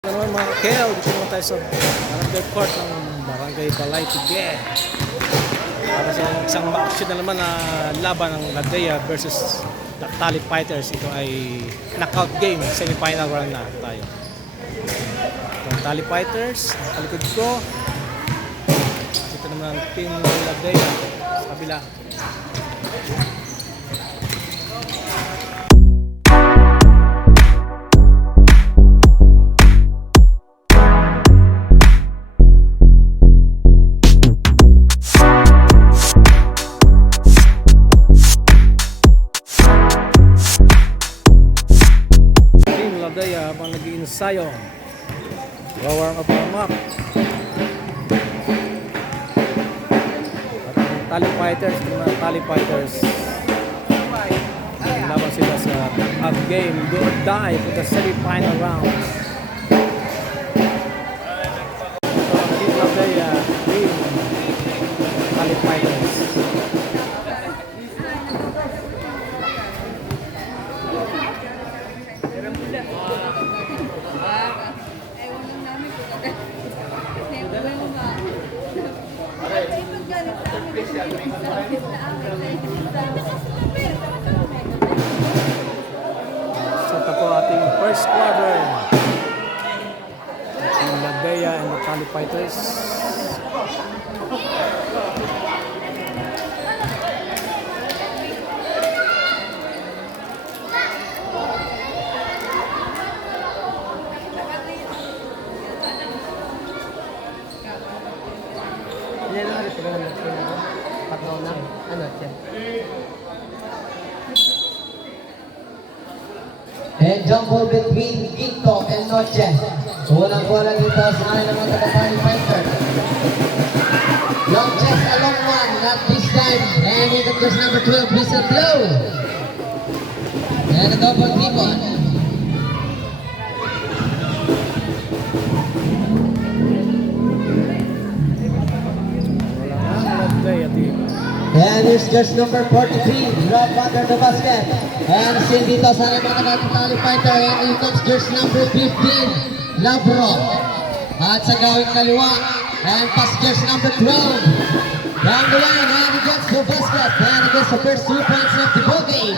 Ano naman mga Kel, dito naman tayo sa barangay court ng Barangay Balay Tigre. Para sa isang ma-action na naman na laban ng Ladea versus Tali Fighters. Ito ay knockout game, semi-final round na tayo. Itong Tali Fighters, kalikod ko. Ito naman ang team ng Ladea sa kabila. Habang nag-iinsayo, warm up at ang Tali Fighters, mga Tali Fighters laban sila sa up game, do or die for the semi-final round. Ito ang Team Ladea, Team Tali Fighters. So ito po ating first quarter. Ang Ladea and the Tali Fighters. And jump ball between Ginto and Noche. Unang bola dito sa kanila ng mga Tali Fighter. Long chest, a long one, not this time. And in the course number 12, whistle blow. And a double ribbon. And here's just number 43, drop under the basket. And still dito sa mga Tali Fighter. And here comes just number 15, Labro. At sa gawing kaliwa. And pass just number 12. Down the line, and he gets the basket. And he gets the first 2 points of the ball game.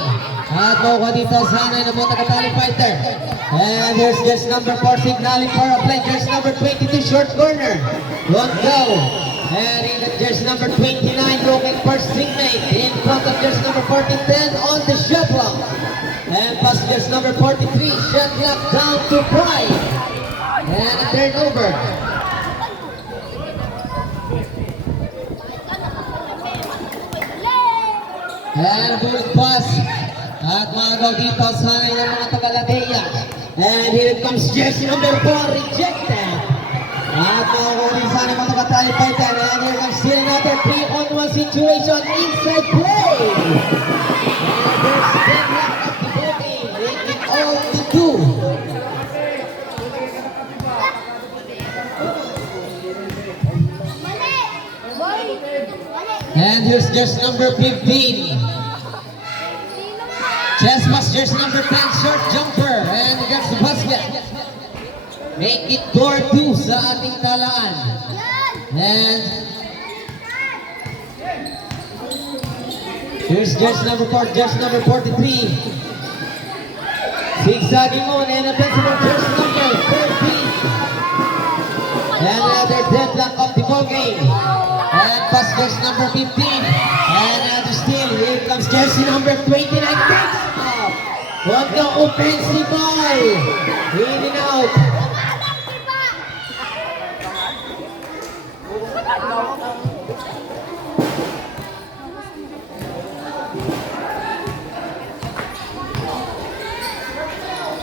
At makuha dito sa hanay ng mga Tali Fighter. And here's just number 4, signaling for a play. Just number 22, short corner. Won't go. And in the jersey number 29, looking for Signate in front of jersey number 40, 10 on the shot clock. And pass jersey number 43, shot clock down to Pride. And a turnover. And good pass. At magaw dito sa hanay ng mga taga-Ladea. And here comes jersey number 4, rejected. At nakukunin sana mga Tali Fighter. And here comes still another 3-on-1 situation inside play. And there's deadlock of the ball game, making all to 2. And here's just number 15. Chest pass, just number 10, short jumper. And he gets the basket. Make it 4-2 sa ating talaan. And here's just number 4, just number 43. Zigzagging on and a principal just number 13. And another deadlock of the ball game. And pass just number 15. And another steal. Here comes jersey number 29. What the offensive ball. In and out.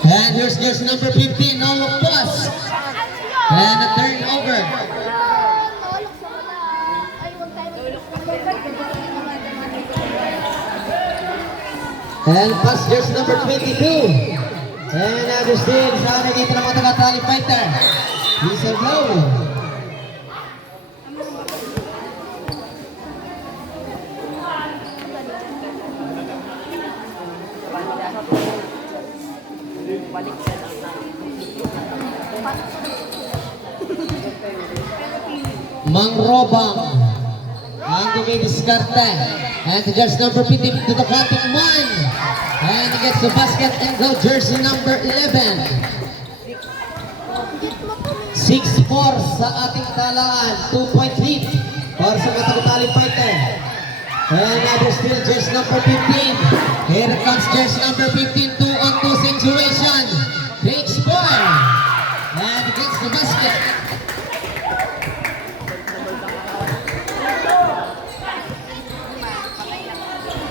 And here's just number 15, no pass. And a turnover. And pass just number 22. And another steal. Sana dito ng mga Tali Fighter. Whistle blow. Balik siya lang. Mangrobang ang dumidiskarte. And the jersey number 15 to the cutting man. And he gets the basket and go jersey number 11. 6-4 sa ating talaan. 2-point lead para sa Matagutali Fighter. And another still jersey number 15. Here comes jersey number 15. 2-on-2 situation. Takes ball. And gets the basket.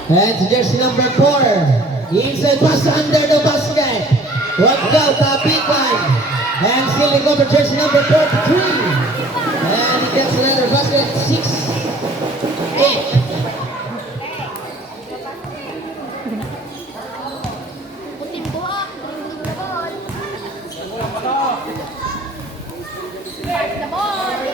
And jersey number 4. Inside pass under the basket. Watch out, tapikan. And still recover jersey number 43. And he gets another basket. 6-8. Putin buhok. The ball. The ball.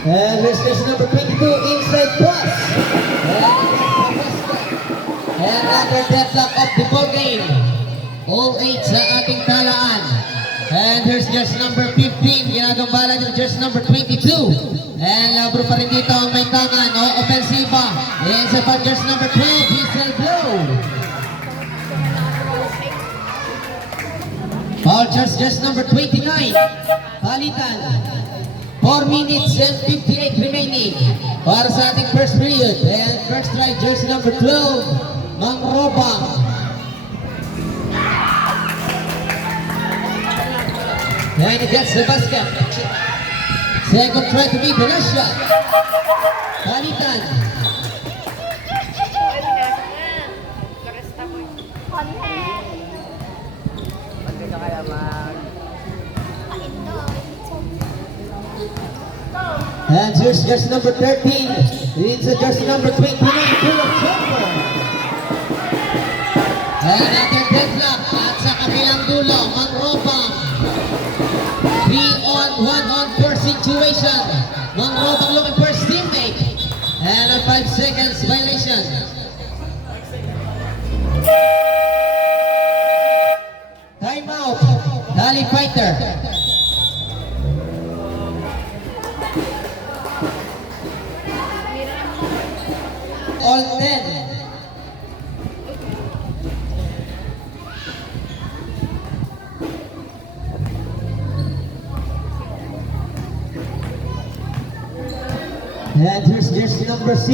And there's jersey number 22 inside pass. And another deadlock of the ball game. All 8 sa ating talaan. And here's jersey number 15. Ginagambala ng jersey number 22. And labro pa rin dito ang may tangan. O ofensiba. Inside pass jersey number 12. Whistle blow. Foul jersey number 29. Palitan. 4 minutes and 58 remaining para sa ating first period. And first try, jersey number 12, Mangrobang. And he gets the basket. Second try to be Venetia. Palitan. And here's jersey number 13. It's a jersey number 29, full of trouble. And another deadlock at sa kabilang dulo, Mangrobang. 3-on-1-on-4 situation. Mangrobang looking for his teammate. And a 5 seconds violation. Timeout. Dali Fighter. All 10. And here's jersey number 6.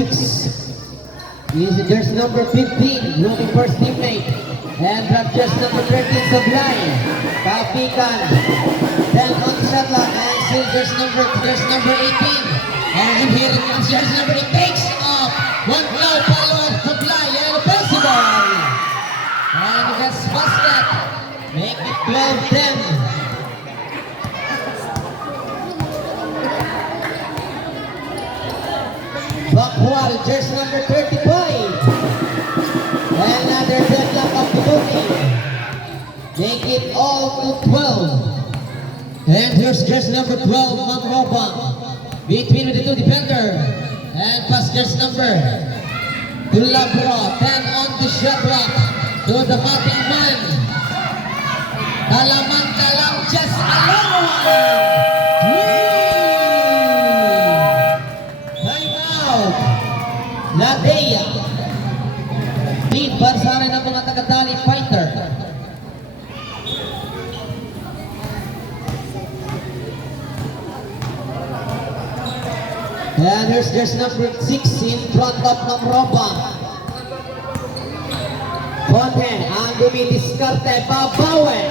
He's jersey number 15, looking for his teammate. And drop jersey number 13, Sublime. Tapikan. 10 on the shot clock. And still jersey number 18. And here it comes, jersey number 8 takes off. One foul, follow up, Sublime. And a basketball. And he gets basket. Make it 12-10. Bakwal, jersey number 35. And another deadlock of the booking. Make it all to 12. And here's jersey number 12, Mangrobang. Between the two defender. And pass jersey number to Labro. 10 on the shot clock. To the batting man. Talamang lang, just alone. Ladea. Lead para sa akin ang mga taga-Dali Fighter. And here's jersey number 6 in front of Mangrobang. Conte ang dumidiskarte, babawi.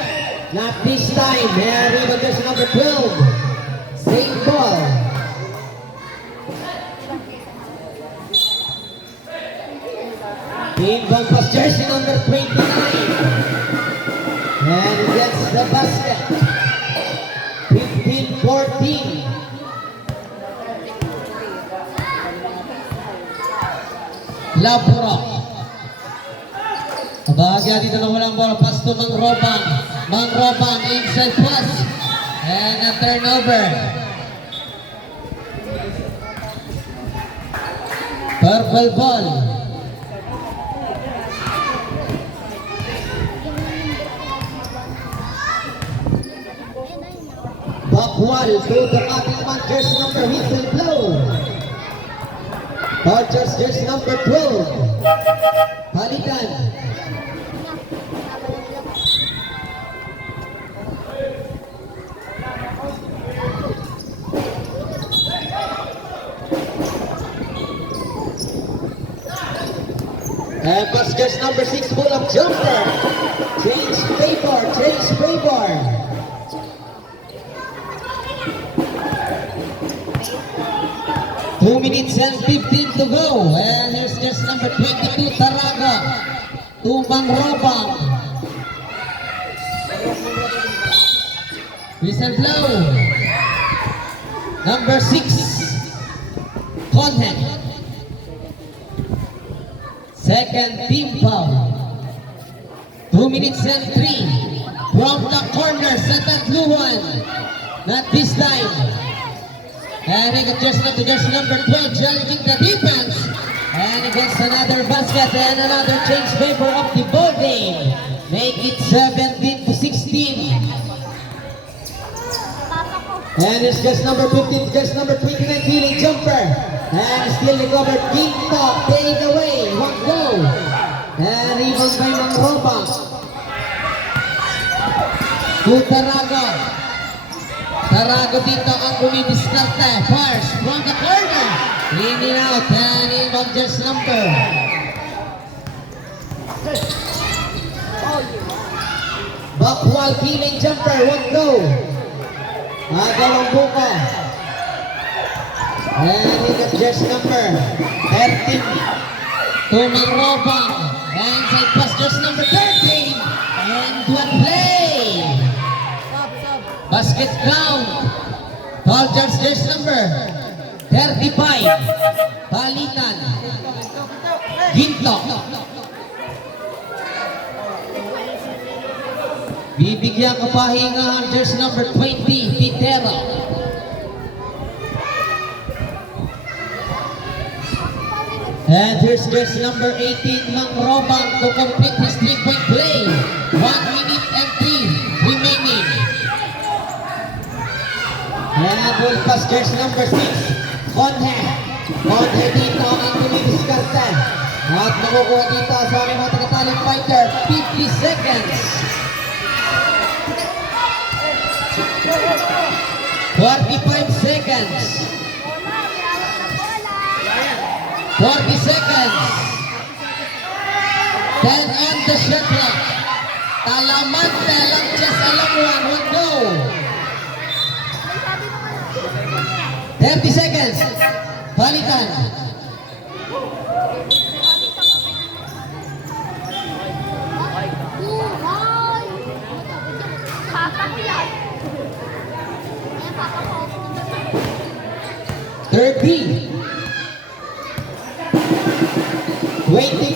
Not this time. And rebound jersey number 12. Same ball. Inbound pass jersey number 29. And gets the basket. 15-14. Labro. Bahagya dito na walang bola. Pass to Mangrobang. Mangrobang inside pass. And a turnover. Purple ball. Bakwal to the ating naman jersey number Whistle Blow. Dodgers jersey number 12. Palitan. And basket number 6, pull up jumper. Change favor. 2 minutes and 15 to go. And here's just number 22, Taraga. Tumang Robang. Whistle blow. Number 6, Conhead. Second team foul. 2 minutes and 3 from the corner sa Tatluan. Not this time. And he got just number 12 challenging the defense. And he gets another basket and another change favor of the ball game. Make it 17 to 16. And it's just number 15, just number 29, healing jumper. And still recovered, Quinto, take away, one go. And even by Mangroba. To Tarago. Tarago dito ang bumibiskarte. First, from the corner. In and out, and even just number. Bakwal, healing jumper, one go. Agawang buko. And he got just number 13. Tumang Robang. And side pass just number 13. And one play. Basket count. Dodgers just number 35. Palitan. Ginto. Bibigyan ka pahinga ang jersey number 20, Pitero. And here's jersey number 18, Mang Robang to complete his 3-point play. 1 minute and 3 remaining. And will pass jersey number 6, Conhead. Conhead dito ang kumidiskarte. At makukuha dito sa aming mga taga-talent fighter, 50 seconds. 45 seconds. 40 seconds. 10 on the shot clock. Talamante lang just alamuan, one go. 30 seconds. Balikan. Thirty. 25.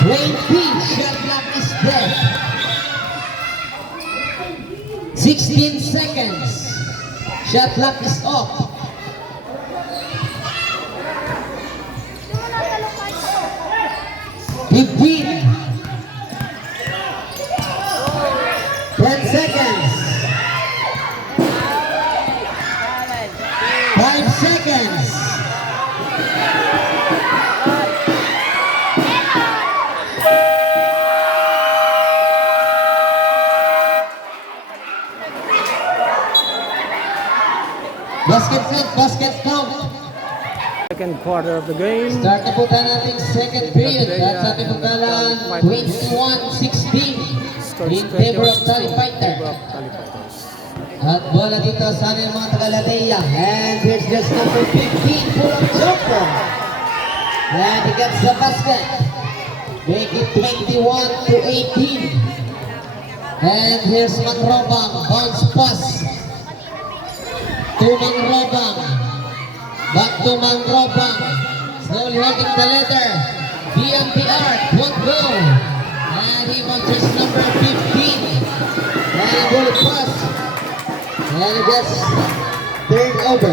20. Shot clock is dead. 16 seconds. Shot clock is off. 15. 10 seconds. 5 seconds. Basket count. Second quarter of the game. Start na po tayo natin second period. At sa ating pagkalan, 21-16 in favor of Tally Fighter. At bola dito sa ating mga taga-Ladeya. And here's just number 15, pull up jumper. And he gets the basket. Make it 21-18. And here's Mangrobang, bounce pass. To Mangrobang. Back to Mangrobang. Slowly holding the leather. BMPR, won't go. And he wants number 15. And a goal pass. And it gets turned over.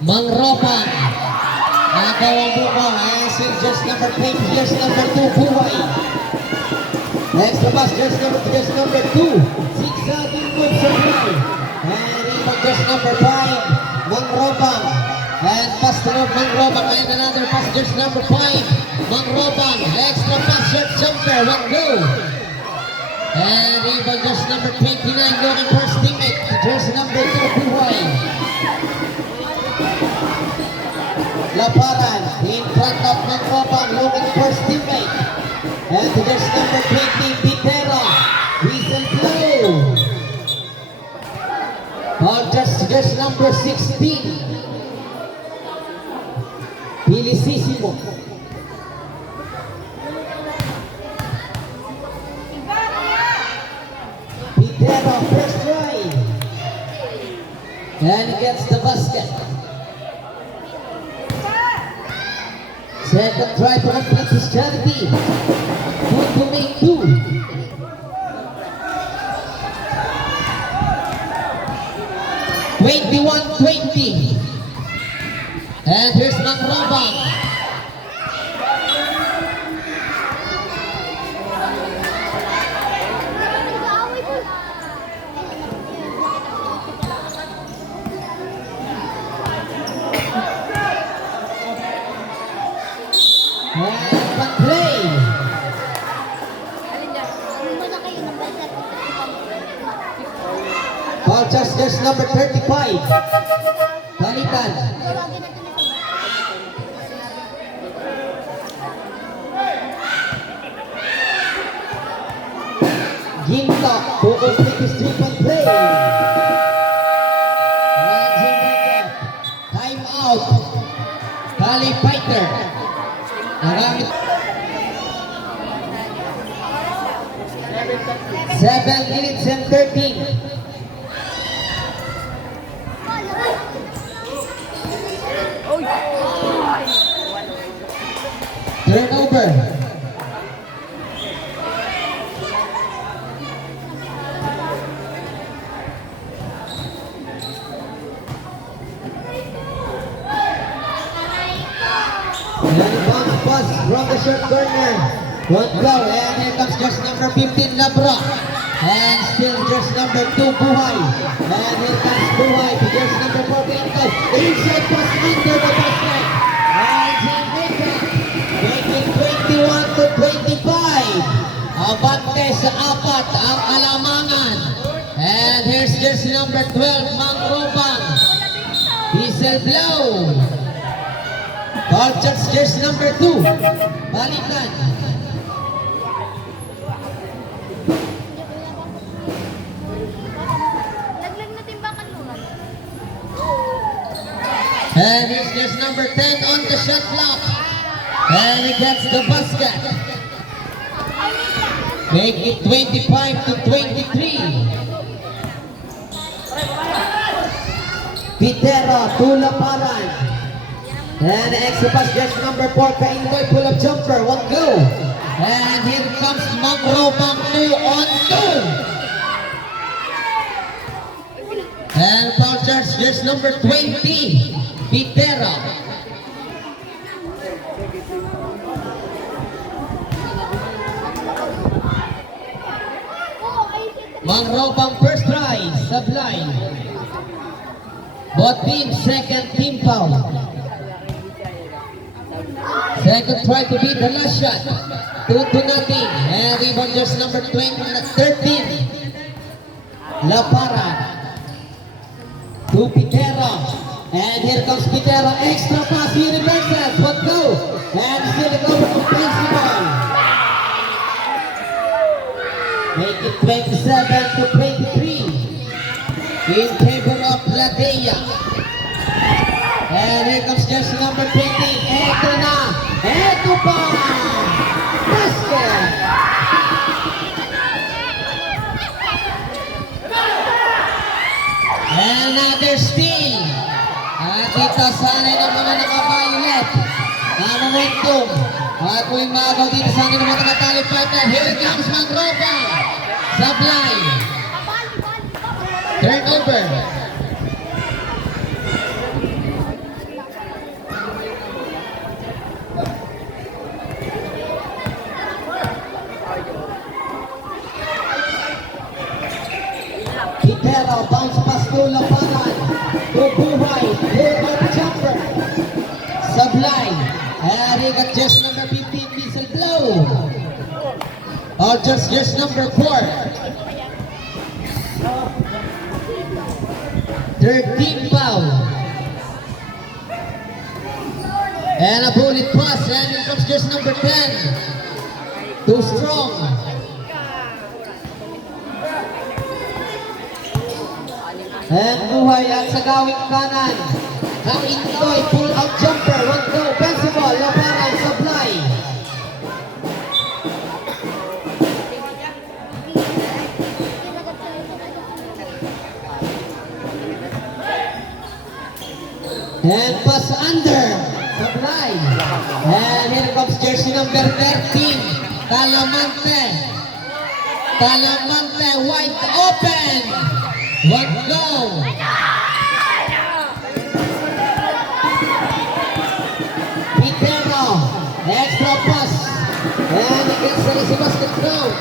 Mangropa. Nagawang buko. And still just number 8, just number 2, Buhay. Next labas, just number 2, Zigzagging Good Supply. And even just number 5, Mangrobang. And pass to Mangrobang and another pass, just number 5, Mangrobang. Extra pass, short jumper, 1 go. And even just number 29, looking for his teammate, just number 2, Buhay. Laparan in front of Mangrobang, looking for his teammate. And to just number 20, Pitera. Whistle blow. Or just number 16, Pilisissimo. Pitera, first try. And he gets the basket. Second try to complete his charity. Good to make 2. $21-20. And here's Mangrobang. Nag-aaway po. And pan-play. Muna kayo ng buzzer. Foul charge, there's number 35. Balikan. Tawagin natin ito. Ginto to complete his 3-point play. And Ginto. Time out. Tally fighter. Nagamit. 7 minutes and 13. Turnover. And bounce pass from the short corner. One blow, and here comes just number 15, Labra. And still just number 2, Buhay. And here comes Buhay to just number 4, Bento. Inside pass under the basket. And Jamaica making 21-25. Abante sa 4 ang Alamangan. And here's jersey number 12, Mangrobang. Whistle blow. Ball checks jersey number 2. Balikan. Laglag na timbangan mo. And here's just number 10 on the shot clock. And he gets the basket. Make it 25-23. Pitera, Tulaparan. And extra pass, just number 4, Kainboy, pull-up jumper, 1 go. And here comes Mangrobang 2 on 2. And foul charge, just number 20, Pitera. Mangrobang first try, Sublime. Both teams, second team foul. Second try to beat the last shot. 2-0. And rebound just number 13. La Para. To Pitera. And here comes Pitera. Extra pass, universal. What go? And still it over to principal. Make it 27-23. In favor of Ladea. And here comes jersey number 20. Eto na. Eto pa. Basket. Another steal. At ito sanay ng mga naka-violet. Na momentum. At tuwing magaw dito sanay ng mga taga-tali fighter. Here comes Mangrobang. Supply. Turnover. Navarro, bounce pass to Lapanan, to Buhay, Buhay jumper, Sablay, and he got just number 15, Diesel Blow, or just number 4, 13 foul, and a bullet pass, and here comes just number 10, too strong. And Buhay at sa gawing kanan. Ang Indoy pull out jumper. One go. Festival. Labanan. Sablay. And pass under. Sablay. And here comes jersey number 13. Talamante. Talamante wide open. One go. Pitero. Extra pass. And he gets the easy basket count.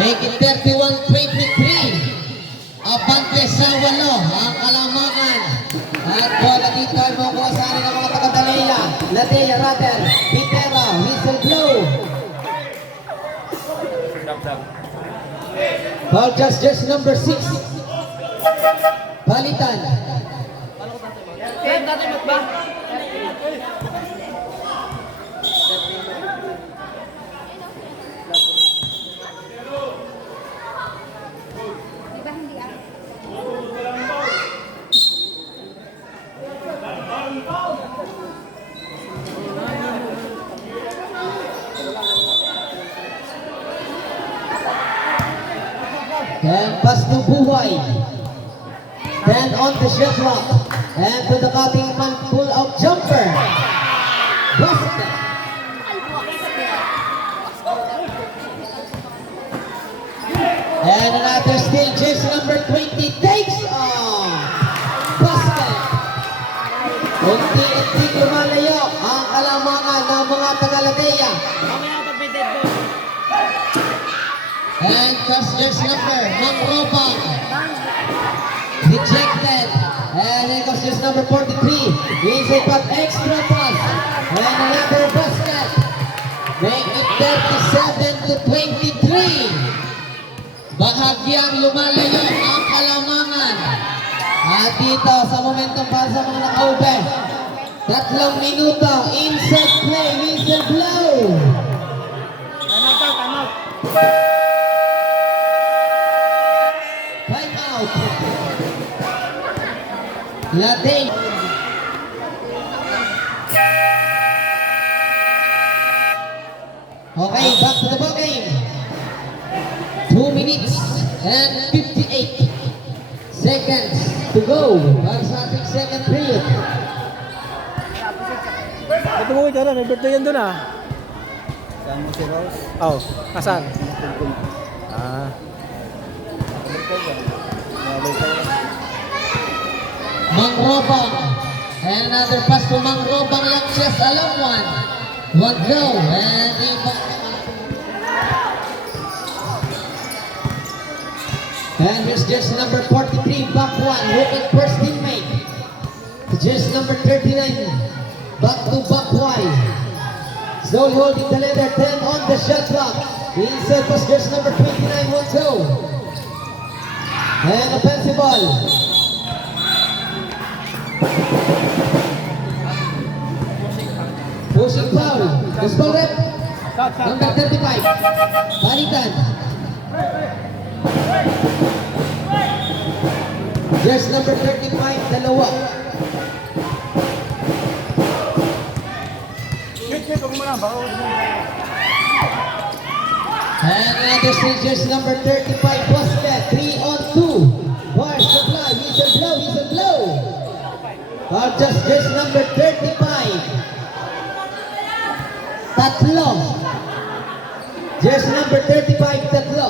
Make it 31-23. Abante sa walo. Ang Kalamangan. At bola dito ay makuha sa anin ng mga taga-Dalea. Ladea rather. Pitero. Whistle blow. Foul just number 6. Palitan. Di ba hindi ah? And pass to Buhay. Then on the shot clock. And to the cutting man pull out jumper. Basket. And another steal, jersey number 20 takes off. Basket. Unti-unti lumalayo ang Kalamangan ng mga taga-Ladea. And cross jersey number, Mangrobang. Rejected. And it goes just number 43. Inside but extra pass. And another basket. Make it 37-23. Bahagyang lumalayo ang Kalamangan. At dito sa momentum para sa mga naka-ube. 3 minuto. Inside play. Whistle blow. Time out. Ladey. Okay, back to the ball game. 2 minutes and 58 seconds to go para sa ating second period. Ito mo ito na, may birthday yan doon ah. Saan mo si Rose? Oh, kasan? Tungkol. Ah, Mangrobang. And another pass to Mangrobang lang siya sa Alamwan. One go. And and here's just number 43, back one, looking first teammate. Just number 39, back to back wide. Slowly holding the leather, 10 on the shot clock. Inside was just number 29, one go. And offensive ball. Pushing foul. This ball rep. Number 35. Balitan. Yes, number 35, dalawa. And another stage, number 35, Basket, 3 on 2. Bars, supply, whistle blow, whistle blow. Or just number 35. Tatlo. Just number 35, tatlo.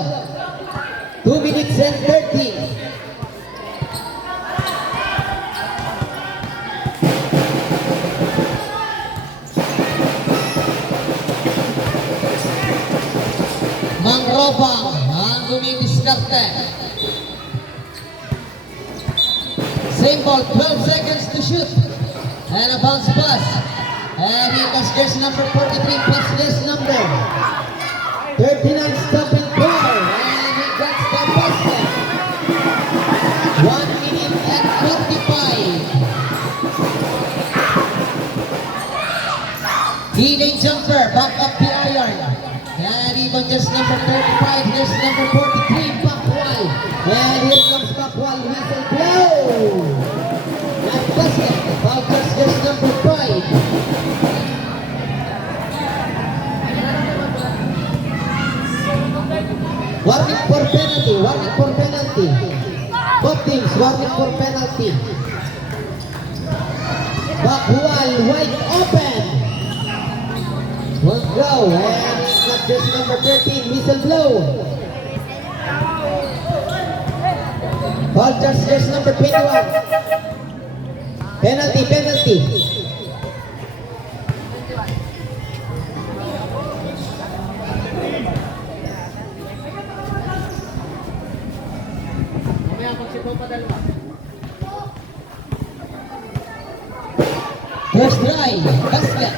2 minutes and 30. Mangrobang ang dumidiskarte. Same ball, 12 seconds to shoot. And a bounce pass. And he was just number 43 plus this number. 39 stopping ball. And he gets the basket. 1 minute and 45. Healing jumper, back up the iron. And even just number 35, there's number 43, Backwal. And here comes Backwal, whistle blow. And basket, Backwal's just number 5. Warning for penalty, warning for penalty. Both teams, warning for penalty. Backwal, wide open. One go, and it's not just number 13, whistle blow. Ball just number 21. Penalty, penalty. First try, basket.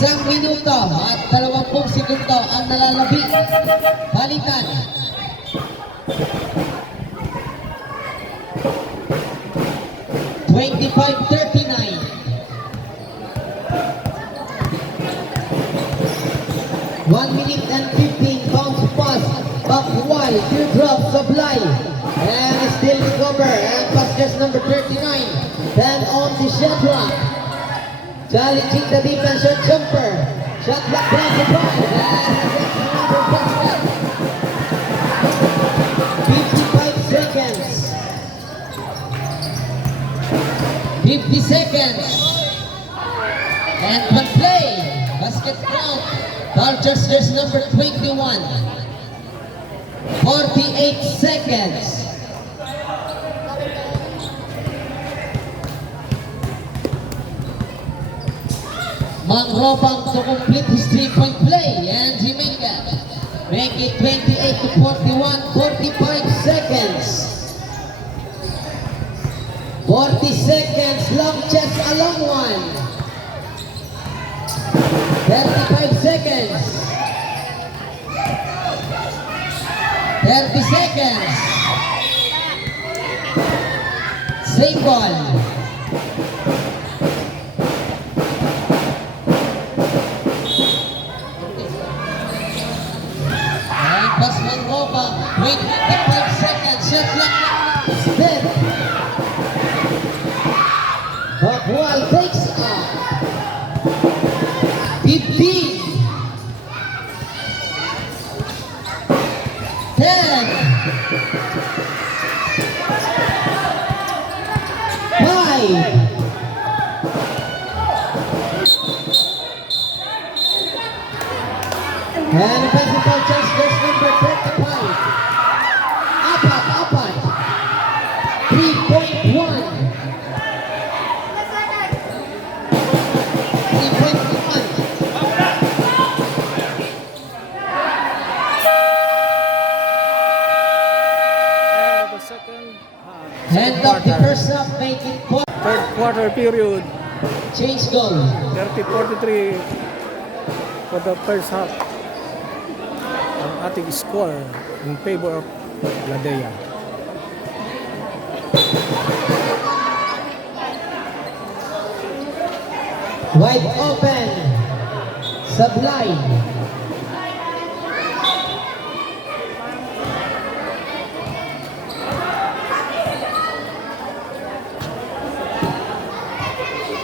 1 minuto at 20 segundo ang nalalabi. Balikan. (25-39). 1 minute and 15, bounce pass. Backwal, teardrop, supply. And still recover. And pass just number 39. Then on the shot clock. Challenging the defense shot jumper. Shot clock down to 5. And that's another basket. 55 seconds. 50 seconds. And one play. Basket count. Chargers, there's number 21. 48 seconds. Mangrobang to complete his 3-point play, and he make it 28-41, 45 seconds. 40 seconds, long chest, a long one. 35 seconds. 30 seconds. Same ball. And pass Manroba. Wait, 5 seconds. Shot clock. Step. Backwal takes up. 15. 10. 5. And the basketball chance goes number 35. Apat. 3.1. 3.1. And the second End of the first half, make it third quarter period, change goal. 30-43 for the first half. Ang ating score in favor of Ladea. Wide open. Sublime.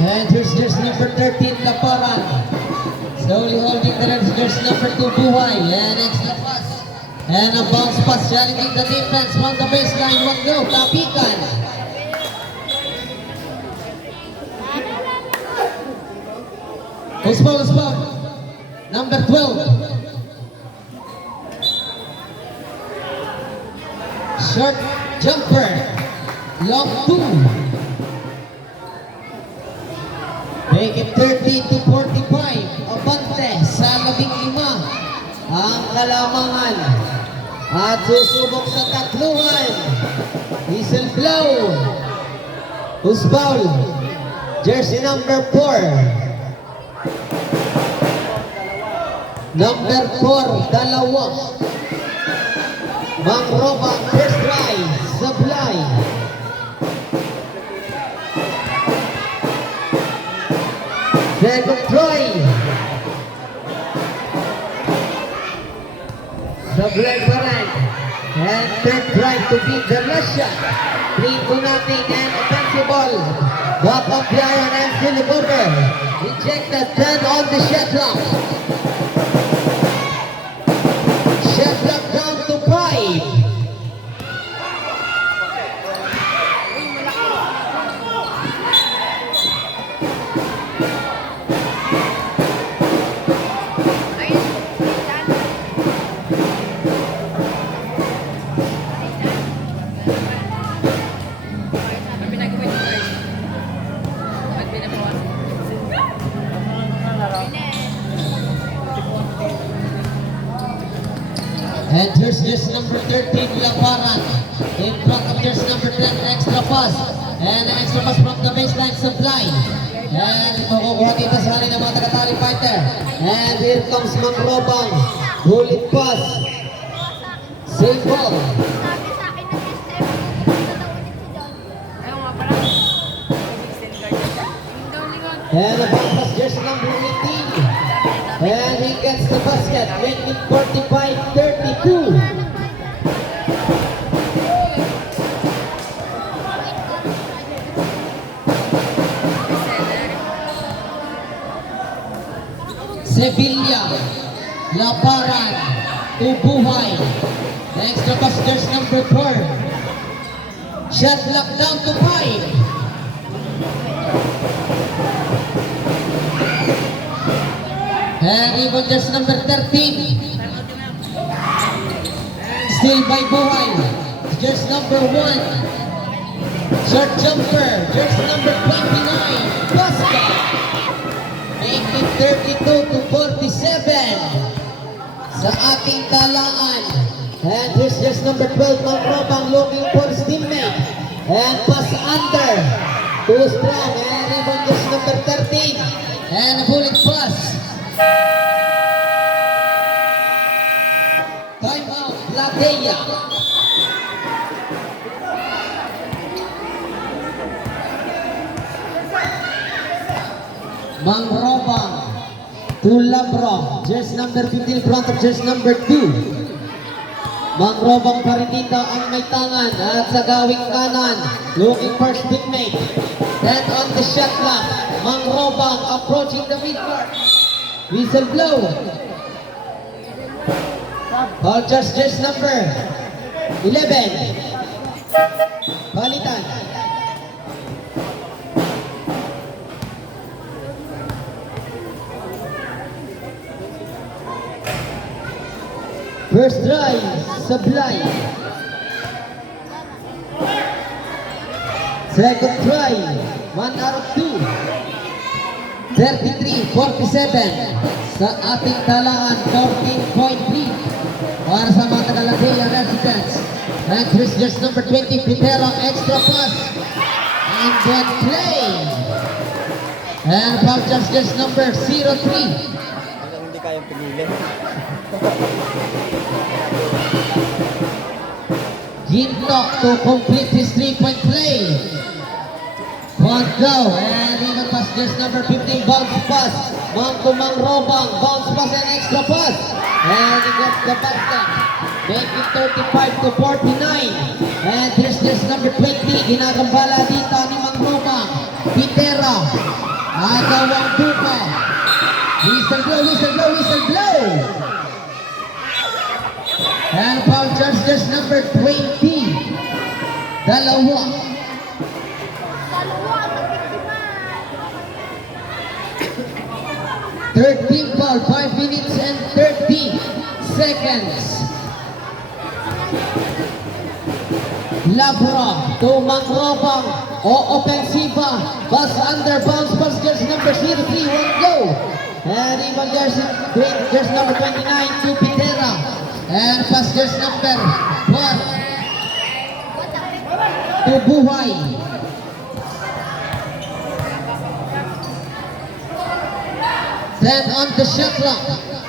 And here's just number 13, Laparan. Slowly holding the red, there's number 2, Buhay. And extra pass. And a bounce pass, challenging the defense on the baseline. One go, Kapikan. Who's ball? Number 12. Short jumper. Long 2. Make it 30-45. Abante sa 15. kalamangan. At susubok sa tatluhan. Whistle blow. Who's foul? Jersey number 4. Number 4, dalawa. Mangrobang first try, Sablay. Second try. Sablay pa rin. And third try to beat the last shot. 3-2 and offensive ball. Bottom the iron and Philip over. Rejected, 10 on the shot clock. Shot clock down to 5. And here's just number 13, Laparan. In front of just number 10, extra pass. And an extra pass from the baseline supply. And makukuha dito sa halin ng mga taga-tali fighter. And here comes Mangrobang. Bullet pass. Save ball. Sabi sa akin ng system, na daw ulit si John. And a ball pass just number 18. And he gets the basket, making 45-32. Sevilla, Laparan, Ubuhay. Extra pass, there's number 4. Shot clock down to 5. And even there's number 13. Still by Buhay. Just number 1. Short jumper. Just number 29. Basket. Making 32-47. Sa ating talaan. And here's just number 12. Mangrobang looking for his teammate. And pass under. Too strong. And even just number 13. And a bullet pass. Time out, Ladeya. Mangrobang to Labro. Jersey number 15 front of jersey number 2. Mangrobang pa rin dito ang may tangan at sa gawing kanan. Looking for his teammate. Then on the shot clock, Mangrobang approaching the midcourt. Whistle blow. All just number 11. Balitan. First try, Sablay. Second try, 1 out of 2. 33-47 sa ating talaan, 14-point lead para sa mga Tagalagaya residents. And here's just number 20, Pitero, extra pass. And then play. And about just number 03. Hanggang hindi kayang pigilin. Ginto to complete his 3-point play. One go, and even pass just number 15, bounce pass. Mangrobang, bounce pass and extra pass. And he gets the basket, making 35-49. And here's just number 20, ginagambala dito ni Mangrobang. Pitera, agawang buka. Whistle blow, whistle blow, whistle blow. And foul charge just number 20. Dalawa. Dalawa, nagkikima. 13 foul, 5 minutes and 30 seconds. Labra to Mangrobang o ofensiva. Pass under bounds, pass jersey number 03, one go. And even jersey number 29 to Pitera. And pass jersey number 4 to Buhay. Then on the shot clock.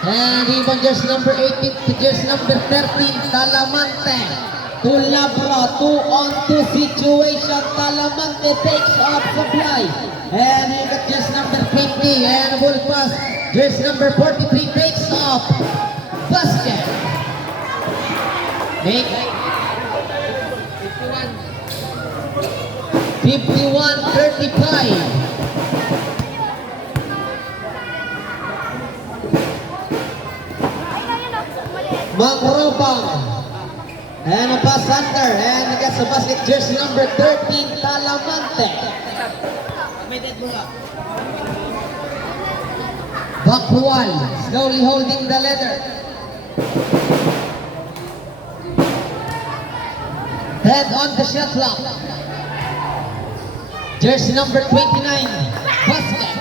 And even jersey number 18 to jersey number 13, Talamante. To Labro, 2-on-2 situation. Talamante takes off supply. And he got jersey number 20. And a ball pass. Jersey number 43 takes off. Basket. Make 51-35. Mangrobang. And a pass under. And against the basket, jersey number 13, Talamante. Bakwal, slowly holding the leather. Head on the shot clock. Jersey number 29, basket.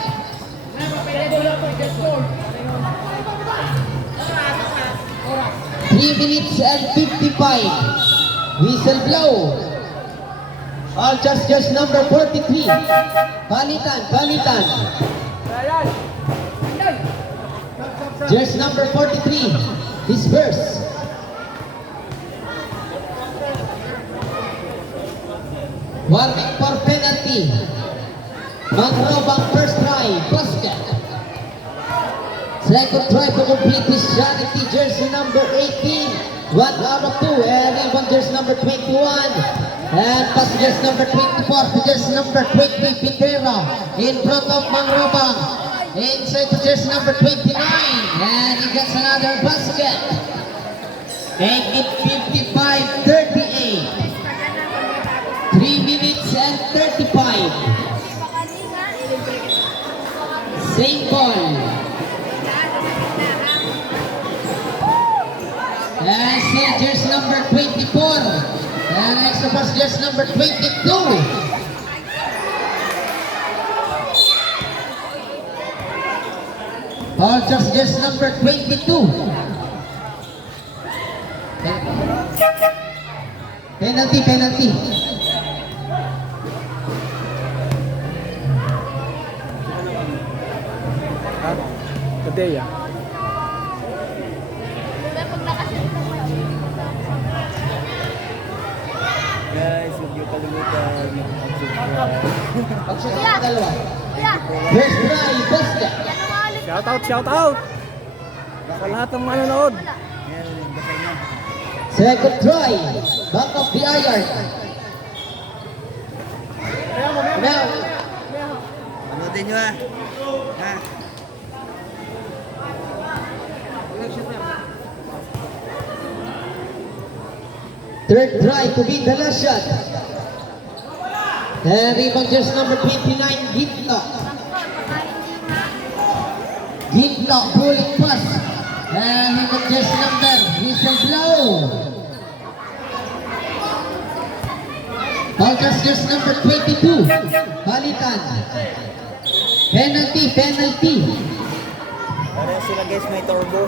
3 minutes and 55. Whistle blow. All just number 43. Balitan. Jersey number 43. Disperse. Warning for penalty. Mangrobang first try. Basket. Second try to complete his charity, jersey number 18, 1 out of 2, and even jersey number 21, and pass jersey number 24 to jersey number 20, Pitera, in front of Mangrobang, inside to jersey number 29, and he gets another basket, make it 55-38, 3 minutes and 35, same ball. And still jersey number 24. And extra pass jersey number 22. All just jersey number 22. Penalty. Kadeya. Guys, huwag niyo kalimutan mag-subscribe. Pagsunod ang dalawa. First try, basket. Shout out! Sa lahat ng manonood. Ayan, basta niya. Second try, back of the iron. Now, Panoodin niyo ha. Ha? third try to beat the last shot. And rebound jersey number 29, Gitlo. Bullet pass. And rebound jersey number, whistle blow. Outcast jersey number 22, Balitan. Penalty. Parang sila guys, may turbo.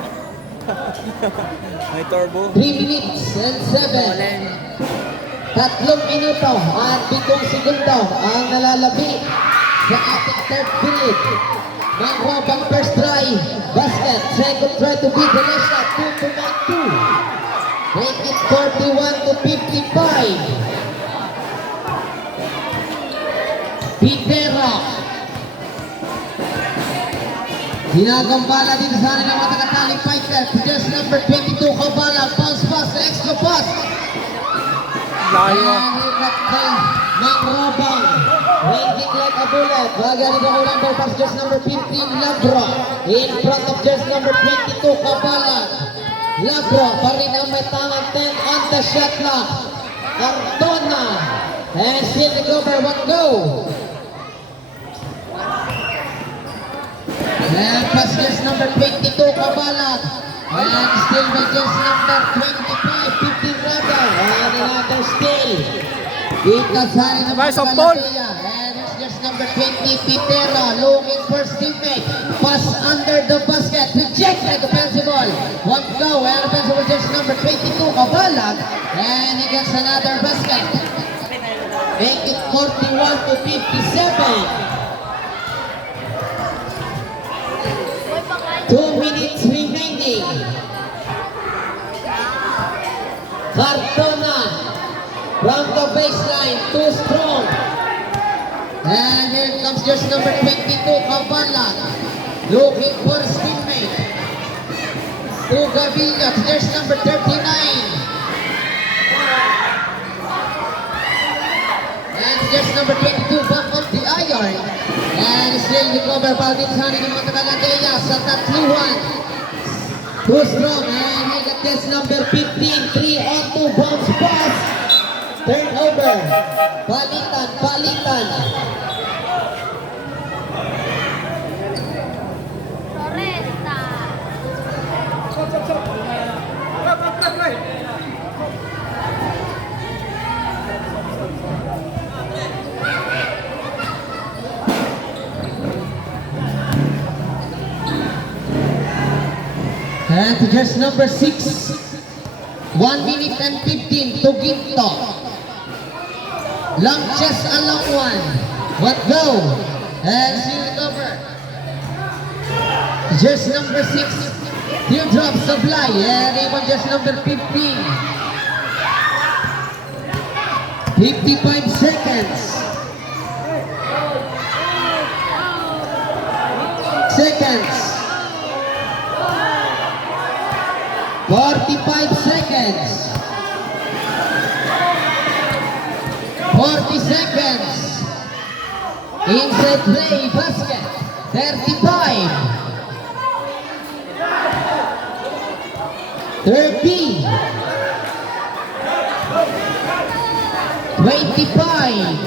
May turbo. 3 minutes and 7. 3 minuto at 7 segundo ang nalalabi sa ating third period. Mangrobang first try, basket. Second try to beat the last shot, 2 to make 2. Make it 41-55. Pitera. Ginagambala din sa anin ng mga taga-tali fighter. Jersey number 22, Kabala. Bounce pass, extra pass. Layo. And he got kay Mangrobang. Ranging like a bullet. Magaling ako number pass, jersey number 15, Labro. In front of jersey number 22, Kabala. Labro, pa rin ang may tangang 10 on the shot clock. Cardona. And still recover, 1 go. And pass jersey number 22, Kabalat. And still by jersey number 25, 15 rather. And another steal. Ikasari ng Nice mga of ball. Galatea. And it's just number 20, Pitero, looking for his teammate. Pass under the basket. Rejected. Offensive ball. One go. And offensive ball just number 22, Kabalag. And he gets another basket. Make it 41 to 57. Boy, pakain. 2 minutes remaining. Cardona from the baseline, too strong. And here comes just number 22, Kabalag, looking for his teammate. To Gaviria, there's number 39. And there's number 22, back of the iron. And still recover pa din sa ng mga Galatea sa tatluhan. Too strong, and he got this number 15, 3 on 2, bounce pass. Turnover. Palitan, palitan. Floresta. And just number 6, 1 minute and 15 to Ginto. Long chest along one. What go? And she recover. Just number 6, Dewdrop Supply. And even just number 15. 55 seconds. Seconds. 45 seconds. 40 seconds. Inside play, basket. 35. 30. 25.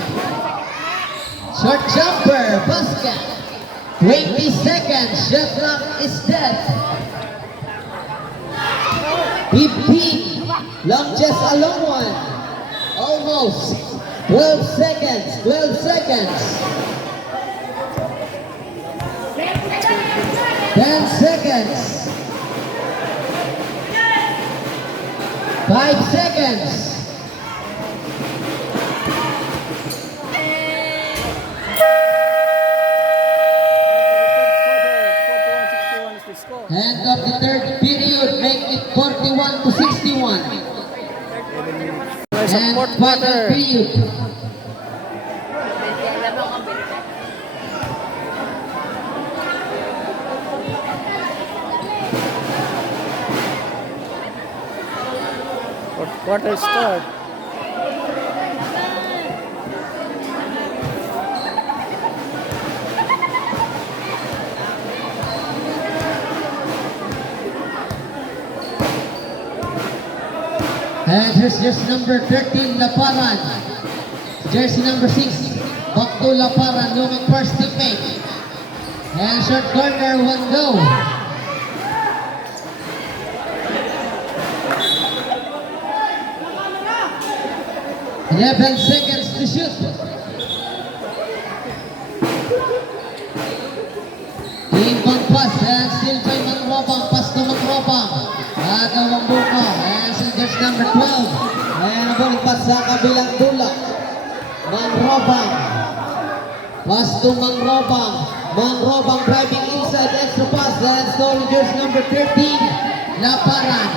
Short jumper, basket. 20 seconds. Shot clock is dead. 15. Long chest along one. Almost. 12 seconds. 12 seconds. 10 seconds. 5 seconds. Is the score. End of the third period. Make it 41 to 61. Nice of And fourth final quarter. period. Alam mo kung bilhin. Fourth quarter start. And here's just number 13, Laparan. Jersey number 6, Bakto Laparan, looking for his teammate. And short corner, one go. Eleven seconds to shoot. Inbound pass, and still by Mangrobang, pass to Mangrobang. Agawang buka, and there's number 12. And ang ball pass sa kabilang tulak. Mangrobang. Pass to Mangrobang. Mangrobang driving inside, extra pass, and soldiers number 13. Laparan.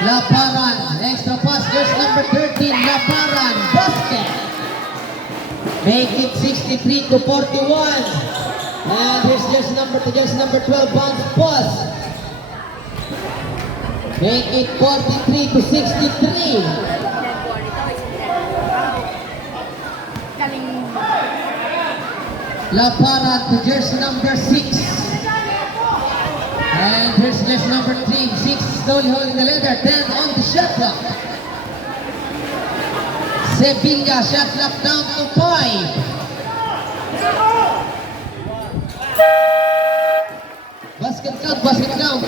Laparan, extra pass, there's number 13, Laparan, basket. Make it 63 to 41. And here's just number 12, bounce pass. Make it 43 to 63. Galing. Laparan to jersey number 6. And here's just number 3, 6 slowly holding the leather, 10 on the shot clock. Sevilla shot clock down to 5. Basket count, basket count.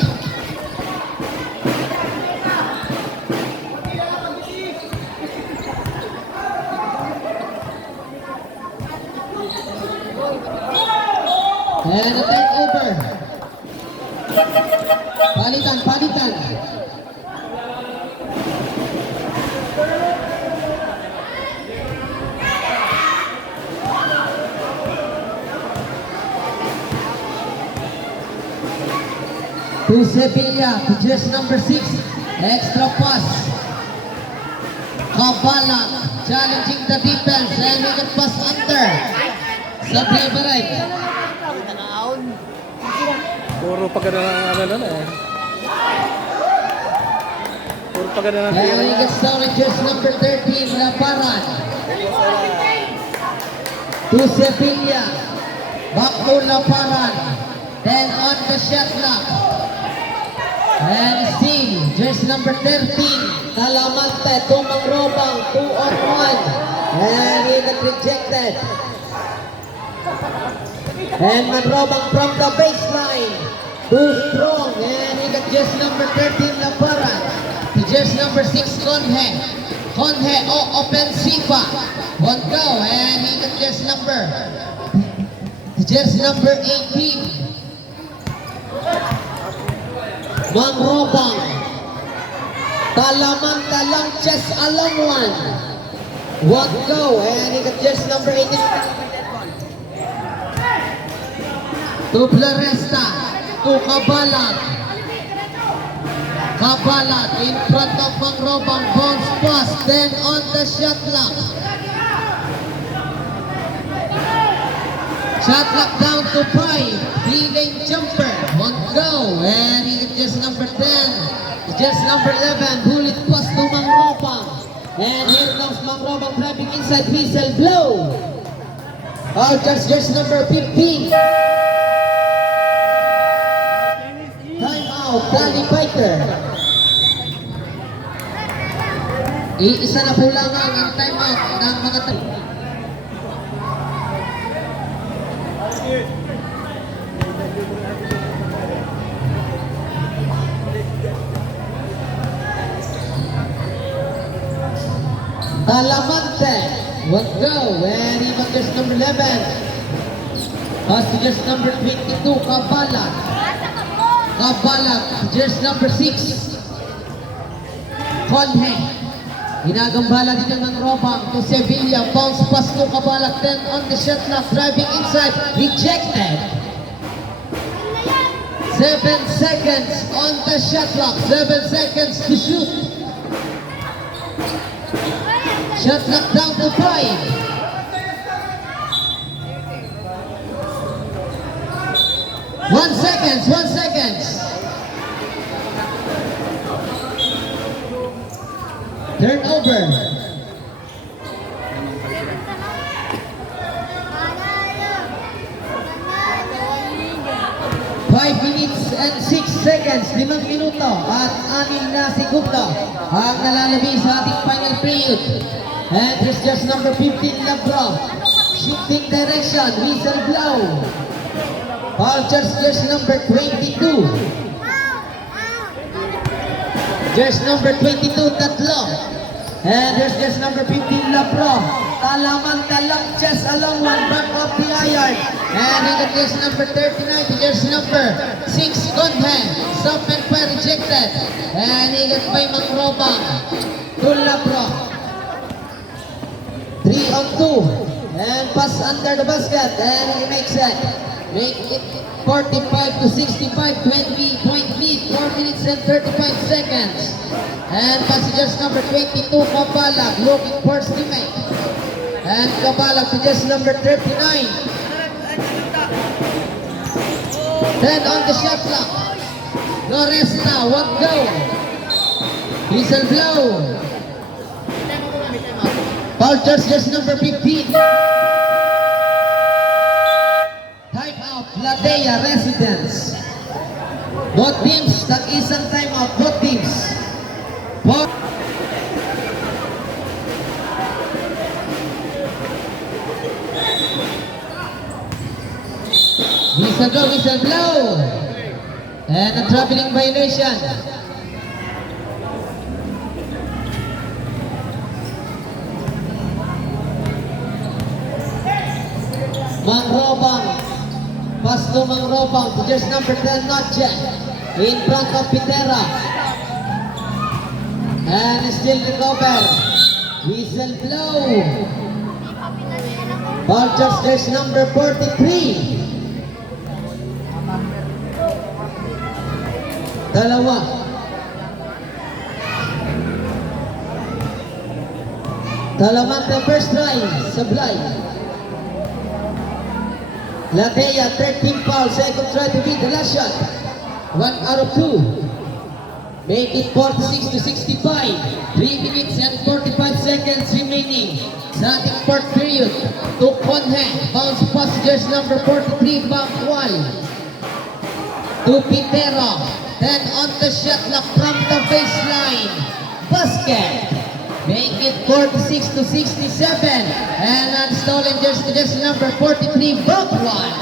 And a turnover. Palitan, palitan. To Sevilla, to just number 6. Extra pass. Kabala challenging the defense and we can pass under. Sa Bevereg. Puro paganda ng ano nun eh. Puro paganda ng And we get down in just number 13, Laparan. To Sevilla. Back to Laparan. Then on the shot clock. And still, just number 13, Talamante, Tumang Robang, 2 on 1. And he got rejected. And Manrobang from the baseline. Too strong. And he got just number 13, Laparan. To just number 6, Conhe. Conhe, offensiva. Won't go. And he got just number 18. Mangrobang. Talamanta lang chest along one. Won't go. And he got just number 18. To Floresta. To Kabalat. Kabalat in front of Mangrobang. Bounce pass. Then on the shot clock. Shot clock down to 5. 3-lane jumper. Won't go. And he got just number 10. Just number 11. Bullet pass to Mangrobang. And here comes Mangrobang driving inside. Whistle blow. Oh, just number 15. Time out. Tally fighter. Iisa na po lang ang time out ng mga Talamante won't go. And he got just number 11. Pass to just number 22, Kabalat. Kabalat, just number 6. Conhe. Ginagambala dito ng Robang to Sevilla. Bounce pass to Kabalat. Then on the shot clock, driving inside. Rejected. 7 seconds on the shot clock. 7 seconds to shoot. Shot clock down to 5. 1 second. Turnover. 5 minutes and 6 seconds, 5 minuto at 6 na segundo ang nalalabi sa ating final period. And there's just number 15, Labro. Shifting direction, whistle blow. Foul just number 22. Just number 22, Tatlo. And there's just number 15, Labro. Talaman talang chest along one, back of the iron. And he got just number 39, just number 6, Conhe. Stop and fire rejected. And he got by Mangrobang to Labro. 3 on 2. And pass under the basket. And he makes it. Make it 45 to 65, 20-point lead, 4 minutes and 35 seconds. And passengers number 22, Kabalag, looking for teammate. And Kabalag to just number 39. Then on the shot clock, Floresta, won't go. Whistle blow. Foul just number 15. Ladea residents. Both teams, tag-isang timeout. Both teams. Whistle blow. And a traveling violation. Mangrobang Pass to Mangropang to jersey number 10, Noche. In front of Pitera. And still recover. Whistle blow. Vultures jersey number 43. Dalawa. Talamante first try, Sablay. Latea 13 foul, second try to beat the last shot. 1 out of 2. Make it 46 to 65. 3 minutes and 45 seconds remaining. Sa ating fourth period. To Conhe, bounce pass jersey number 43, back one. To Pitero. Then on the shot clock from the baseline. Basket. Make it 46 to 67. And unstolen jersey number 43, back one.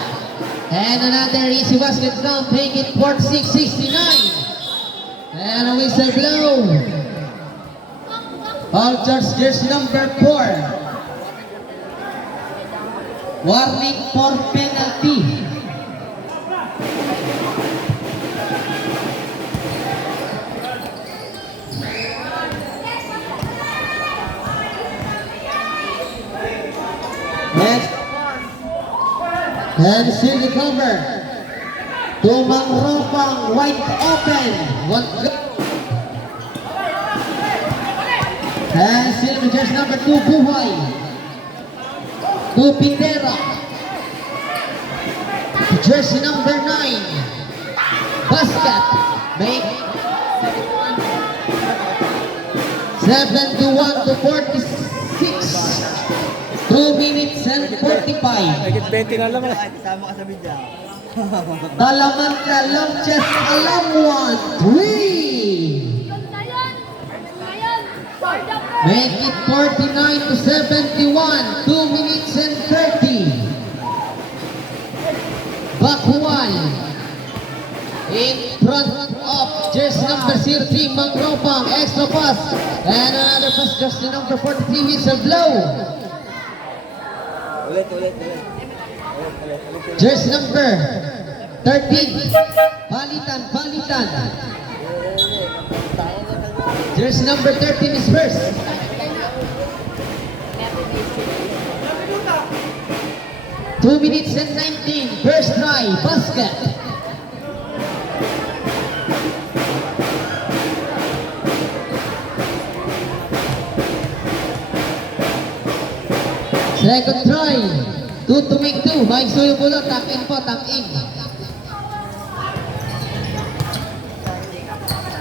And another easy basket count. Make it 46-69. And a whistle blow. Vultures jersey number 4. Warning for penalty. And still recover. Tumang Ropang wide open. One go. And still jersey number 2, Buhay. To Pitera. Jersey number 9. Basket. Make 71 to 46. 2 minutes and 45. Nagit 20 na lang. Ay, kasama ka sa video. Talamante Longches Alamwan 3. Make it 49 to 71. 2 minutes and 30. Bakuan. In front of jersey number 03, Mangropang. Extra pass. And another pass, jersey number 43, whistle blow. Ulit. Jersey number 13. Palitan. Jersey number 13 is first. Two minutes and 19. First try. Basket. Second try. 2 to make 2. Mike Suyo Bulo. Tap in po. Tap in.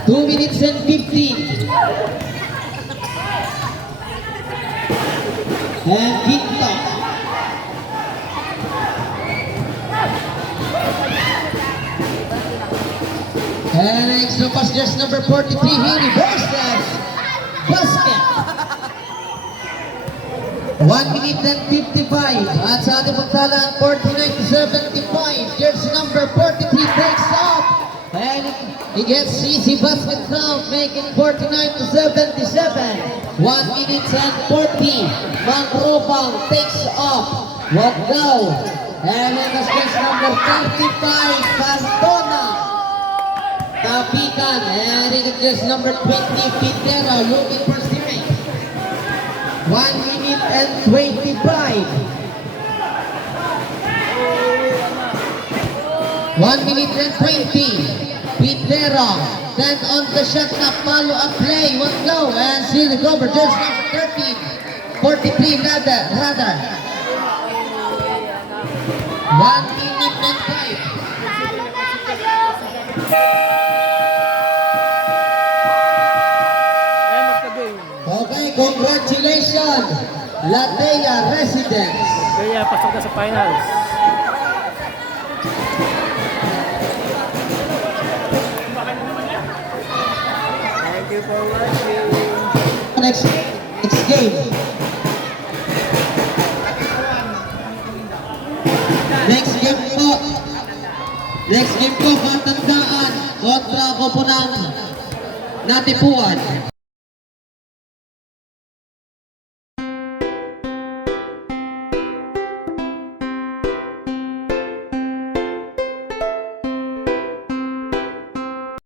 2 minutes and 15. And Quinto. And extra pass just number 43. He reverses. Basket. 1 minute and 55. At sa ating pagtalaan, 49 to 75. Jersey number 43 takes off. And he gets easy basket count, making 49 to 77. 1 minute and 40. Mangropang takes off. What now? And then the jersey number 35, Cardona. Tapikan. And it is number 20, Pitera, looking for steering. 1 minute and 25. 1 minute and 20. Pitera. Then on the shot clock, follow up play. One go. And still recover. Jersey number 13. 43 rather. 1 minute and 5. Talo na kayo! Okay, congratulations, Latea residents. Kaya pasok na sa finals. Thank you for watching. Next game. Next game po, Matandaan kontra Koponan Natipuan.